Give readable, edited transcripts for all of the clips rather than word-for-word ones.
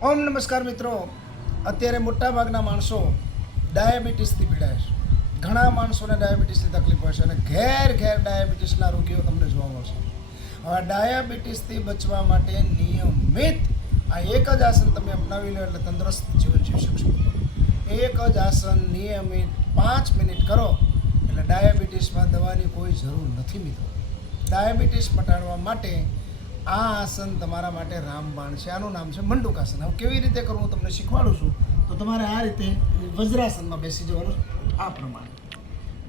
ઓમ નમસ્કાર મિત્રો. અત્યારે મોટાભાગના માણસો ડાયાબિટીસથી પીડાય છે. ઘણા માણસોને ડાયાબિટીસની તકલીફ હોય છે અને ઘેર ઘેર ડાયાબિટીસના રોગીઓ તમને જોવા મળશે. હવે ડાયાબિટીસથી બચવા માટે નિયમિત આ એક જ આસન તમે અપનાવી લો એટલે તંદુરસ્ત જીવન જીવી શકશો. એક જ આસન નિયમિત 5 મિનિટ કરો એટલે ડાયાબિટીસમાં દવાની કોઈ જરૂર નથી મિત્રો. ડાયાબિટીસ મટાડવા માટે આ આસન તમારા માટે રામબાણ છે. આનું નામ છે મંડુકાસન. હવે કેવી રીતે કરવું હું તમને શીખવાડું છું. તો તમારે આ રીતે વજ્રાસનમાં બેસી જવાનું. આ પ્રમાણે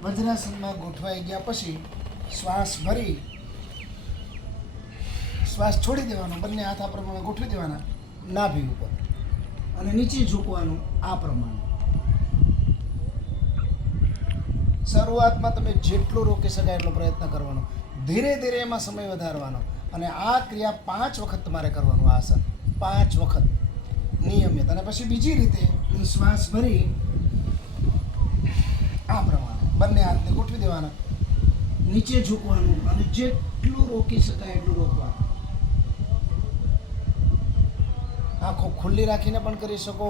વજ્રાસનમાં ગોઠવાઈ ગયા પછી શ્વાસ ભરી શ્વાસ છોડી દેવાનો. બંને હાથ આ પ્રમાણે ગોઠવી દેવાના નાભી ઉપર અને નીચે ઝૂકવાનું આ પ્રમાણે. શરૂઆતમાં તમે જેટલું રોકી શકાય એટલો પ્રયત્ન કરવાનો. ધીરે ધીરે એમાં સમય વધારવાનો અને આ ક્રિયા 5 વખત તમારે કરવાનું. આસન 5 વખત નિયમિત. અને પછી બીજી રીતે શ્વાસ ભરી આ પ્રમાણે બંને હાથને ગોઠવી દેવાના, નીચે ઝૂકવાનું અને જેટલું રોકી શકાય એટલું રોકવાનું. આંખો ખુલ્લી રાખીને પણ કરી શકો,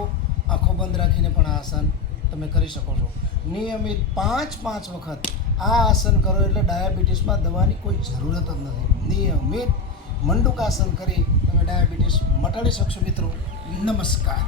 આંખો બંધ રાખીને પણ આ આસન તમે કરી શકો છો. નિયમિત 5 વખત આ આસન કરો એટલે ડાયાબિટીસમાં દવાની કોઈ જરૂરત જ નથી. નિયમિત મંડુકાસન કરી તમે ડાયાબિટીસ મટાડી શકશો મિત્રો. નમસ્કાર.